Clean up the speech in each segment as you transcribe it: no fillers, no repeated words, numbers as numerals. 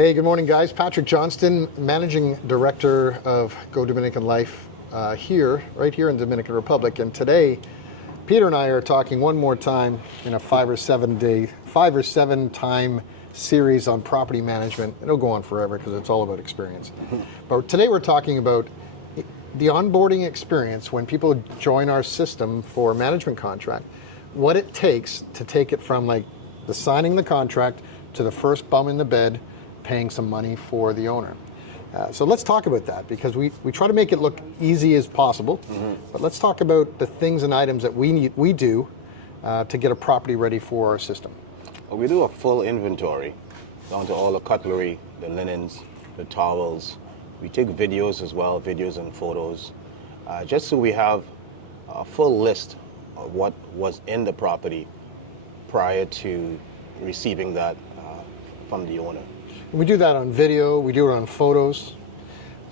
Hey, good morning, guys. Patrick Johnston, Managing Director of Go Dominican Life right here in Dominican Republic. And today, Peter and I are talking one more time in a 5 or 7 time series on property management. It'll go on forever because it's all about experience. But today we're talking about the onboarding experience when people join our system for a management contract, what it takes to take it from like the signing the contract to the first bum in the bed, paying some money for the owner. So let's talk about that because we try to make it look easy as possible, but let's talk about the things and items that we do to get a property ready for our system. Well, we do a full inventory down to all the cutlery, the linens, the towels. We take videos as well, videos and photos, just so we have a full list of what was in the property prior to receiving that from the owner. We do that on video, we do it on photos.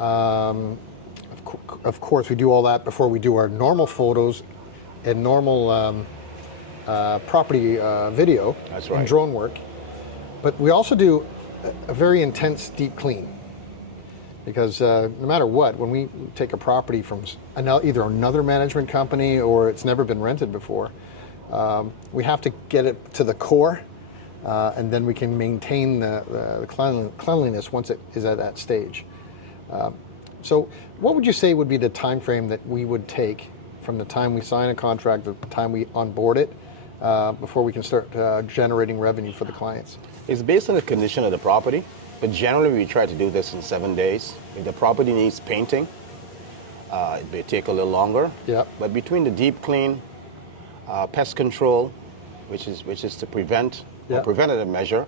Of course, we do all that before we do our normal photos and normal property video. That's right. And drone work. But we also do a very intense deep clean. Because no matter what, when we take a property from either another management company or it's never been rented before, we have to get it to the core, and then we can maintain the cleanliness once it is at that stage. So what would you say would be the time frame that we would take from the time we sign a contract to the time we onboard it before we can start generating revenue for the clients? It's based on the condition of the property. But generally, we try to do this in 7 days. If the property needs painting, it may take a little longer. Yeah. But between the deep clean, pest control, which is to prevent or preventative measure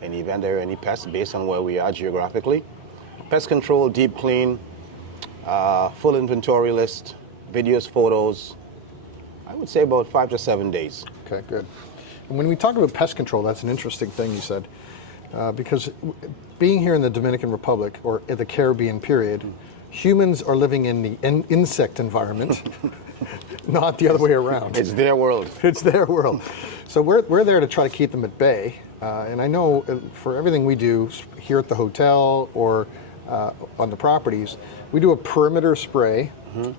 in the event there are any pests based on where we are geographically. Pest control, deep clean, full inventory list, videos, photos. I would say about 5 to 7 days. Okay, good. And when we talk about pest control, that's an interesting thing you said. Because being here in the Dominican Republic, or in the Caribbean period, humans are living in the insect environment, not the other way around. It's their world. It's their world. So we're there to try to keep them at bay. And I know for everything we do here at the hotel or on the properties, we do a perimeter spray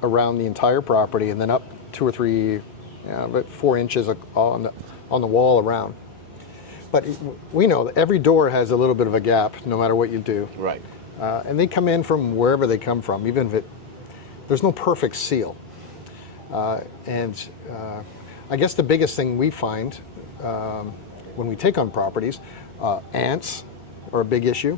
around the entire property and then up 2 or 3, about 4 inches on the wall around. But we know that every door has a little bit of a gap, no matter what you do. Right. And they come in from wherever they come from, even if there's no perfect seal. I guess the biggest thing we find when we take on properties, ants are a big issue.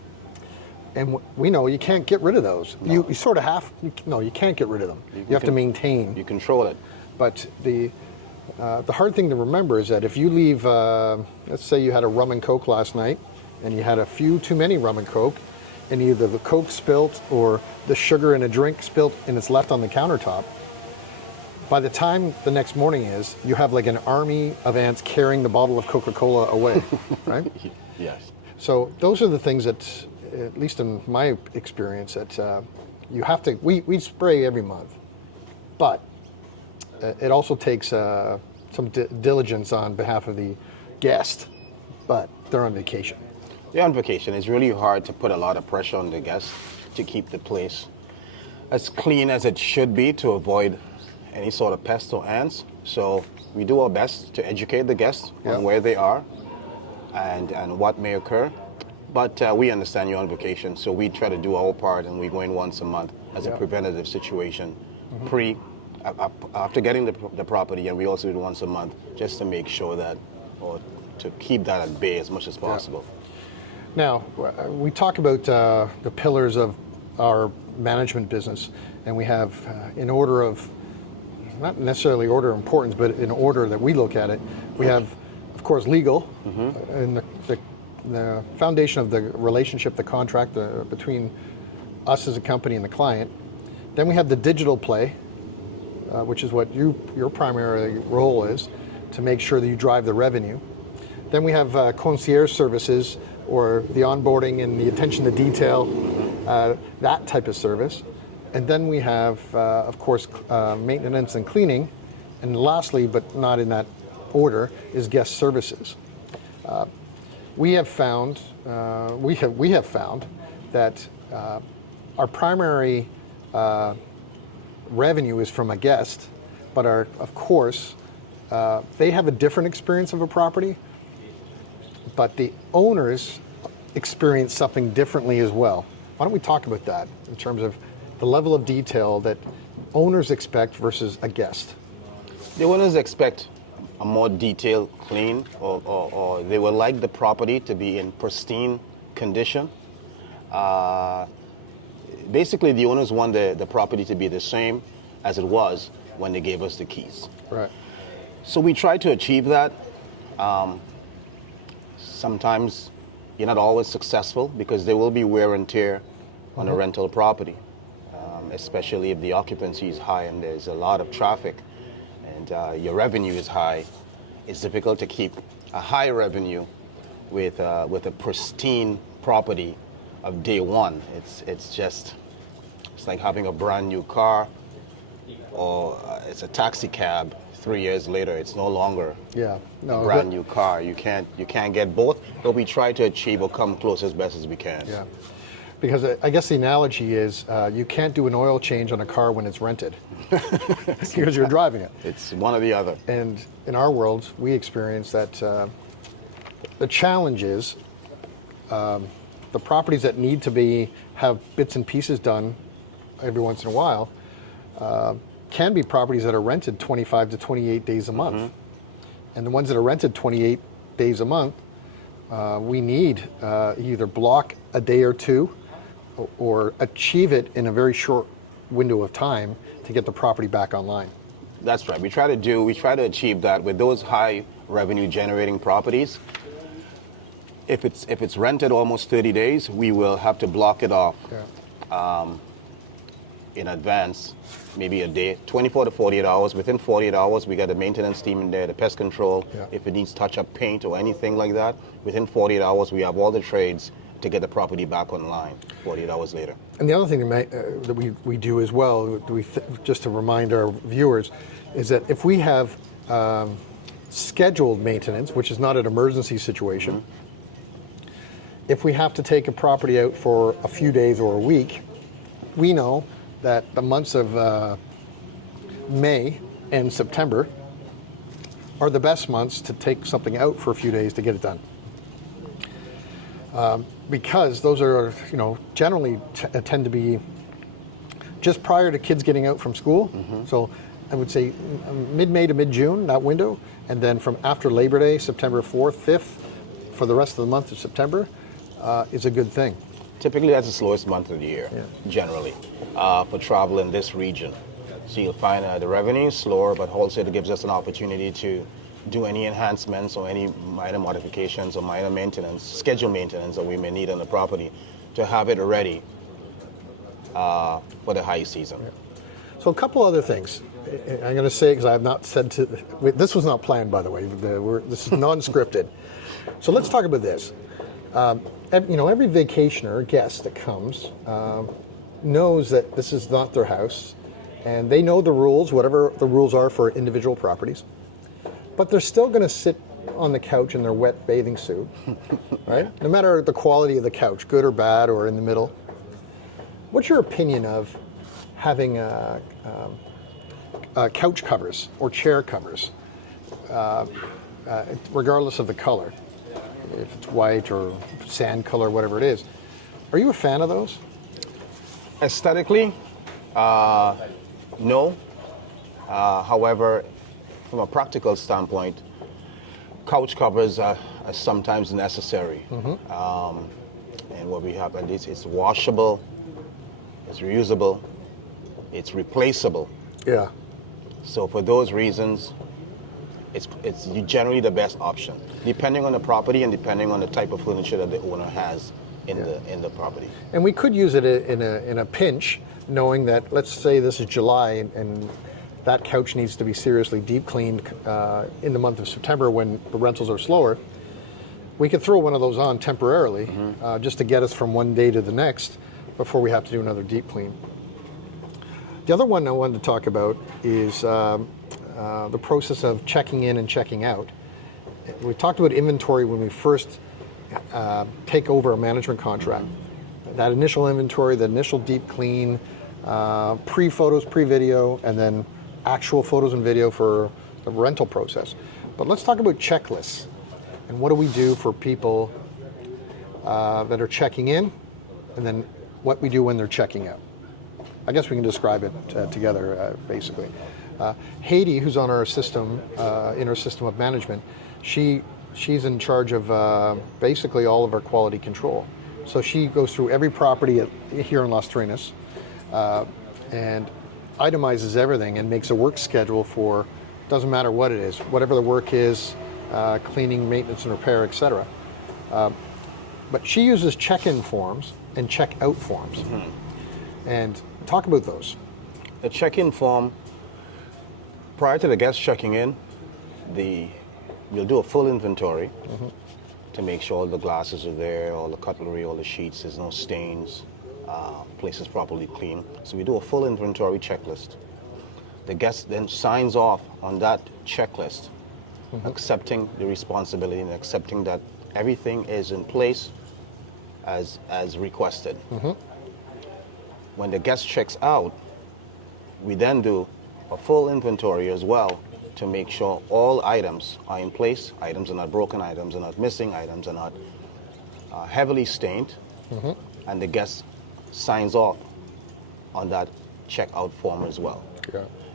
And we know you can't get rid of those. No. You sort of have, no, you can't get rid of them. You have to maintain. You control it. But the hard thing to remember is that if you leave, let's say you had a rum and coke last night, and you had a few too many rum and coke, and either the coke spilt or the sugar in a drink spilt and it's left on the countertop, by the time the next morning is, you have like an army of ants carrying the bottle of Coca-Cola away, right? Yes. So those are the things that, at least in my experience, that you have to, we spray every month, but it also takes some diligence on behalf of the guest, but they're on vacation. They're on vacation. It's really hard to put a lot of pressure on the guests to keep the place as clean as it should be to avoid any sort of pests or ants. So we do our best to educate the guests on where they are and what may occur. But we understand you're on vacation, so we try to do our part, and we go in once a month as a preventative situation, after getting the property, and we also do it once a month just to make sure that, or to keep that at bay as much as possible. Now, we talk about the pillars of our management business, and we have, in order of, not necessarily order of importance, but in order that we look at it, we have, of course, legal, and the foundation of the relationship, the contract between us as a company and the client. Then we have the digital play, which is what your primary role is, to make sure that you drive the revenue. Then we have concierge services, or the onboarding and the attention to detail, that type of service. And then we have, of course, maintenance and cleaning. And lastly, but not in that order, is guest services. we have found that our primary revenue is from a guest, but of course they have a different experience of a property, but the owners experience something differently as well. Why don't we talk about that in terms of the level of detail that owners expect versus a guest? The owners expect a more detailed, clean, or they would like the property to be in pristine condition. Basically, the owners want the property to be the same as it was when they gave us the keys. Right. So we try to achieve that. Sometimes you're not always successful because there will be wear and tear on a rental property, especially if the occupancy is high and there's a lot of traffic and your revenue is high. It's difficult to keep a high revenue with a pristine property of day one. It's like having a brand new car, or it's a taxi cab. 3 years later, it's no longer a brand new car. You can't get both, but we try to achieve or come close as best as we can. Yeah, because I guess the analogy is you can't do an oil change on a car when it's rented because you're driving it. It's one or the other. And in our world, we experience that the challenge is the properties that need to have bits and pieces done every once in a while can be properties that are rented 25 to 28 days a month. Mm-hmm. And the ones that are rented 28 days a month, we need either block a day or two or achieve it in a very short window of time to get the property back online. That's right. We try to achieve that with those high revenue generating properties. If it's rented almost 30 days, we will have to block it off in advance, maybe a day, 24 to 48 hours. Within 48 hours, we got the maintenance team in there, the pest control. Yeah. If it needs touch-up paint or anything like that, within 48 hours, we have all the trades to get the property back online 48 hours later. And the other thing that we do as well, just to remind our viewers, is that if we have scheduled maintenance, which is not an emergency situation, mm-hmm. if we have to take a property out for a few days or a week, we know that the months of May and September are the best months to take something out for a few days to get it done. Because those are, generally tend to be just prior to kids getting out from school. Mm-hmm. So I would say mid-May to mid-June, that window, and then from after Labor Day, September 4th, 5th, for the rest of the month of September, is a good thing. Typically, that's the slowest month of the year, generally, for travel in this region. So you'll find the revenue is slower, but wholesale gives us an opportunity to do any enhancements or any minor modifications or minor maintenance, scheduled maintenance that we may need on the property to have it ready for the high season. Yeah. So a couple other things. I'm going to say, because I have not said this was not planned, by the way. This is non-scripted. So let's talk about this. Every vacationer, guest that comes, knows that this is not their house, and they know the rules, whatever the rules are for individual properties, but they're still going to sit on the couch in their wet bathing suit, right? No matter the quality of the couch, good or bad or in the middle. What's your opinion of having couch covers or chair covers, regardless of the color? If it's white or sand color, whatever it is. Are you a fan of those? Aesthetically, no. However, from a practical standpoint, couch covers are sometimes necessary. Mm-hmm. And what we have at least is washable, it's reusable, it's replaceable. Yeah. So for those reasons, it's generally the best option, depending on the property and depending on the type of furniture that the owner has in the property. And we could use it in a pinch, knowing that, let's say this is July and that couch needs to be seriously deep cleaned in the month of September when the rentals are slower. We could throw one of those on temporarily, mm-hmm. Just to get us from one day to the next before we have to do another deep clean. The other one I wanted to talk about is the process of checking in and checking out. We talked about inventory when we first take over a management contract. That initial inventory, the initial deep clean, pre-photos, pre-video, and then actual photos and video for the rental process. But let's talk about checklists. And what do we do for people that are checking in, and then what we do when they're checking out. I guess we can describe it together, basically. Hattie, who's on our system, in our system of management, she's in charge of basically all of our quality control. So she goes through every property here in Las Trinas and itemizes everything and makes a work schedule for, doesn't matter what it is, whatever the work is, cleaning, maintenance, and repair, etc. But she uses check-in forms and check-out forms. And talk about those. The check-in form, prior to the guest checking in, we'll do a full inventory to make sure all the glasses are there, all the cutlery, all the sheets, there's no stains, place is properly clean. So we do a full inventory checklist. The guest then signs off on that checklist, accepting the responsibility and accepting that everything is in place as requested. When the guest checks out, we then do a full inventory as well to make sure all items are in place, items are not broken, items are not missing, items are not heavily stained, and the guest signs off on that checkout form as well.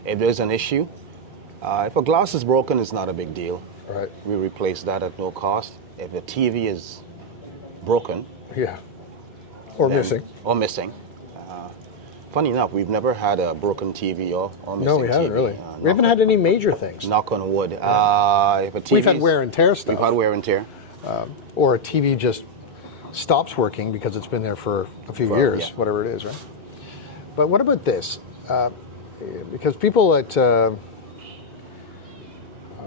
If there's an issue, if a glass is broken, it's not a big deal. Right. We replace that at no cost. If the TV is broken, or missing. Funny enough, we've never had a broken TV or missing TV. No, we haven't really. We haven't had any major things. Knock on wood. If a TV We've had wear and tear stuff. We've had wear and tear. Or a TV just stops working because it's been there for a few years, whatever it is, right? But what about this? Because people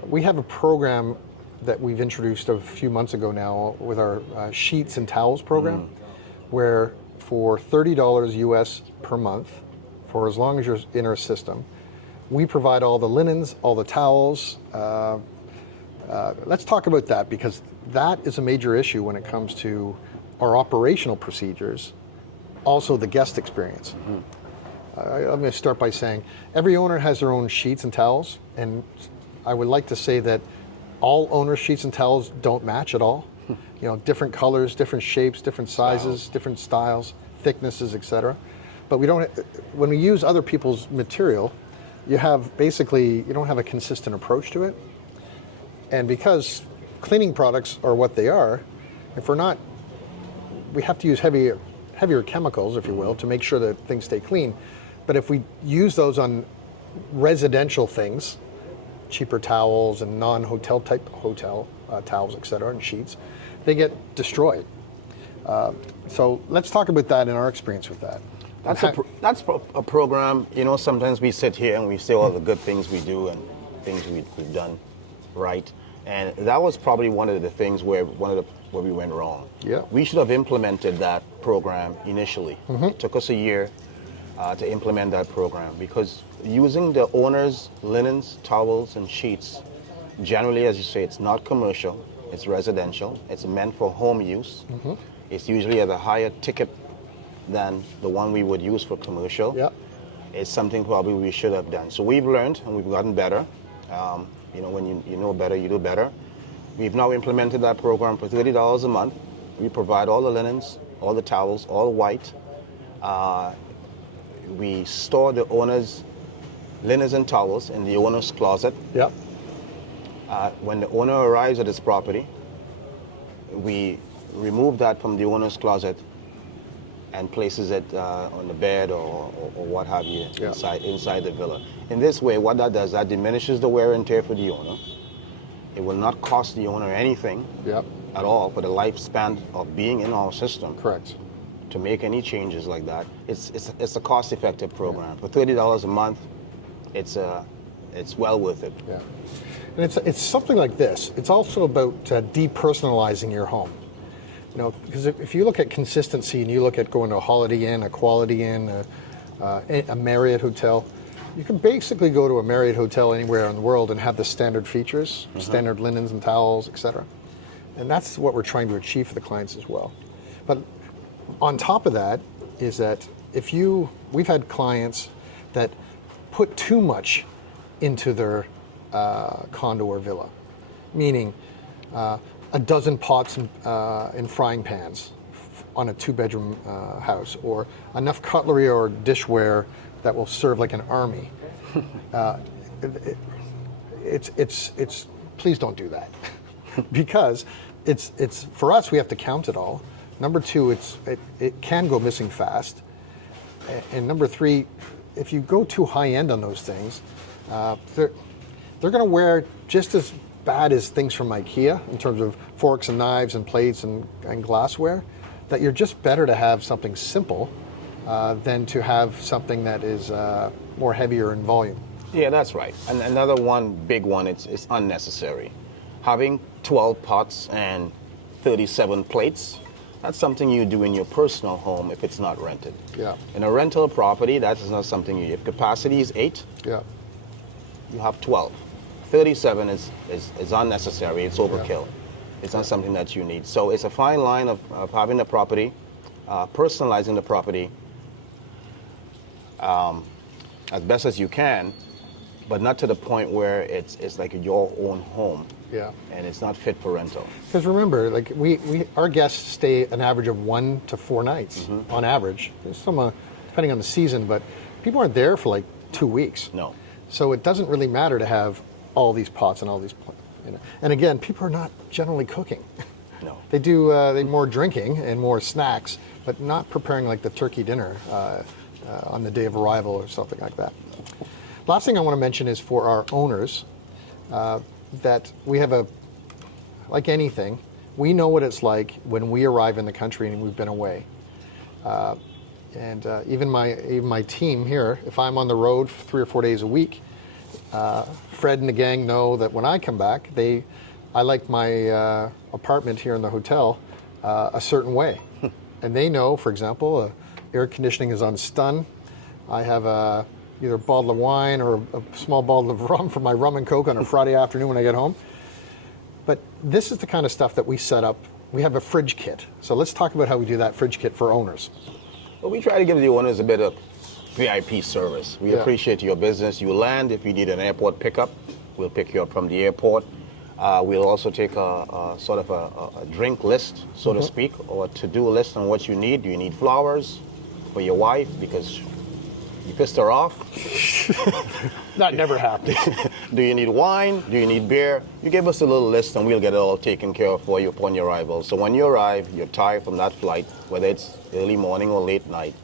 we have a program that we've introduced a few months ago now with our sheets and towels program, where for $30 US per month, for as long as you're in our system, we provide all the linens, all the towels. Let's talk about that, because that is a major issue when it comes to our operational procedures, also the guest experience. I'm going to start by saying every owner has their own sheets and towels, and I would like to say that all owners' sheets and towels don't match at all. You know, different colors, different shapes, different sizes, different styles, thicknesses, etc. But we don't. When we use other people's material, you don't have a consistent approach to it. And because cleaning products are what they are, if we're not, we have to use heavier chemicals, if you will, to make sure that things stay clean. But if we use those on residential things, cheaper towels and non-hotel type towels, etc., and sheets, they get destroyed. So let's talk about that in our experience with that. That's a program. You know, sometimes we sit here and we say all the good things we do and things we've done right, and that was probably one of the things where we went wrong. Yeah. We should have implemented that program initially. It took us a year to implement that program, because using the owner's linens, towels, and sheets, generally, as you say, it's not commercial, it's residential, it's meant for home use. It's usually at a higher ticket than the one we would use for commercial. It's something probably we should have done. So we've learned and we've gotten better. You know, when you know better, you do better. We've now implemented that program for $30 a month. We provide all the linens, all the towels, all white. We store the owner's linens and towels in the owner's closet. When the owner arrives at his property, we remove that from the owner's closet and places it on the bed or what have you inside the villa. In this way, what that does, that diminishes the wear and tear for the owner. It will not cost the owner anything at all for the lifespan of being in our system. Correct. To make any changes like that, it's a cost-effective program. For $30 a month, it's well worth it. And it's something like this. It's also about depersonalizing your home. You know, because if you look at consistency and you look at going to a Holiday Inn, a Quality Inn, a Marriott hotel, you can basically go to a Marriott hotel anywhere in the world and have the standard features, standard linens and towels, etc. And that's what we're trying to achieve for the clients as well. But on top of that is that we've had clients that put too much into their condo or villa, meaning a dozen pots and frying pans on a 2-bedroom house, or enough cutlery or dishware that will serve like an army. Please don't do that. Because it's for us, we have to count it all. Number two, it can go missing fast. And number three, if you go too high end on those things, they're going to wear just as bad as things from IKEA in terms of forks and knives and plates and glassware. That you're just better to have something simple than to have something that is more heavier in volume. Yeah, that's right. And another big one, it's unnecessary. Having 12 pots and 37 plates, that's something you do in your personal home if it's not rented. Yeah. In a rental property, that is not something if capacity is 8, yeah, you have 12. 37 is unnecessary, it's overkill. Yeah. It's not something that you need. So it's a fine line of having the property, personalizing the property as best as you can, but not to the point where it's like your own home. Yeah. And it's not fit for rental. Because remember, like our guests stay an average of 1 to 4 nights on average. There's some depending on the season, but people aren't there for like 2 weeks. No. So it doesn't really matter to have all these pots and all these. And again, people are not generally cooking. No. They do they more drinking and more snacks, but not preparing like the turkey dinner on the day of arrival or something like that. Last thing I want to mention is for our owners that we have like anything, we know what it's like when we arrive in the country and we've been away. And even my team here, if I'm on the road 3 or 4 days a week, Fred and the gang know that when I come back, I like my apartment here in the hotel a certain way. And they know, for example, air conditioning is on stun. I have either a bottle of wine or a small bottle of rum for my rum and coke on a Friday afternoon when I get home. But this is the kind of stuff that we set up. We have a fridge kit. So let's talk about how we do that fridge kit for owners. Well, we try to give the owners a bit of VIP service. We appreciate your business. You land. If you need an airport pickup, we'll pick you up from the airport. We'll also take a sort of a drink list, so to speak, or a to-do list on what you need. Do you need flowers for your wife because you pissed her off? That never happened. Do you need wine? Do you need beer? You give us a little list and we'll get it all taken care of for you upon your arrival. So when you arrive, you're tired from that flight, whether it's early morning or late night,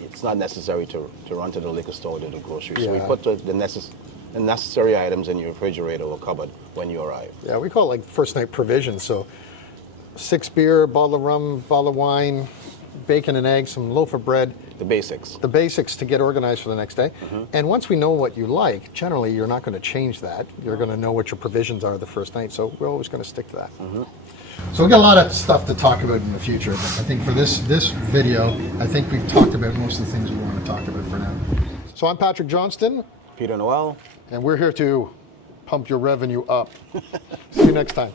it's not necessary to run to the liquor store or to the grocery. Yeah. So we put the necessary items in your refrigerator or cupboard when you arrive. Yeah, we call it like first night provisions. So 6 beer, bottle of rum, bottle of wine, bacon and eggs, some loaf of bread. The basics. The basics to get organized for the next day. And once we know what you like, generally you're not going to change that. You're going to know what your provisions are the first night. So we're always going to stick to that. So we've got a lot of stuff to talk about in the future. But I think for this video, I think we've talked about most of the things we want to talk about for now. So I'm Patrick Johnston. Peter Noel. And we're here to pump your revenue up. See you next time.